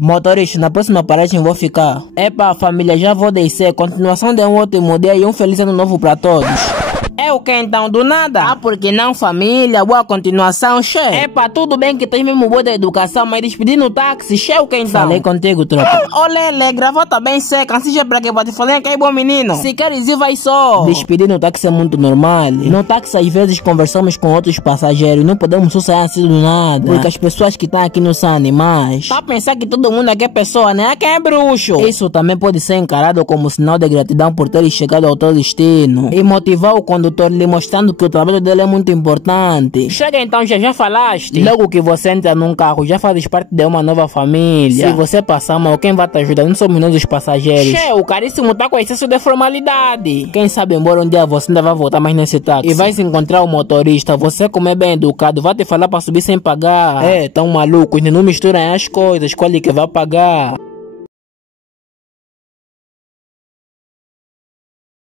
Motorista, na próxima paragem vou ficar. Epa, família, já vou descer. Continuação de um ótimo dia e um feliz ano novo pra todos. É o que então, do nada? Ah, porque não, família? Boa continuação, chefe. Epa, tudo bem que tens mesmo boa da educação, mas despedir no táxi, chefe, o que então? Falei contigo, tropa. Ô, Lele, gravata bem seca, assim já pra que pra te falar que é bom menino. Se queres ir, vai só. Despedir no táxi é muito normal. No táxi, às vezes, conversamos com outros passageiros, não podemos só sair assim do nada. Porque as pessoas que estão aqui não são animais. Tá a pensar que todo mundo aqui é pessoa, né? Quem é bruxo? Isso também pode ser encarado como sinal de gratidão por ter chegado ao teu destino. E motivar o condutor lhe mostrando que o trabalho dele é muito importante. Chega então, já falaste. Logo que você entra num carro, já fazes parte de uma nova família. Se você passar mal, quem vai te ajudar? Não somos nós os passageiros. Che, o caríssimo tá com excesso de formalidade. Quem sabe, embora um dia você ainda vai voltar mais nesse táxi. E vai se encontrar o motorista. Você, como é bem educado, vai te falar pra subir sem pagar. É, tão malucos, não misturam as coisas. Escolhe que vai pagar.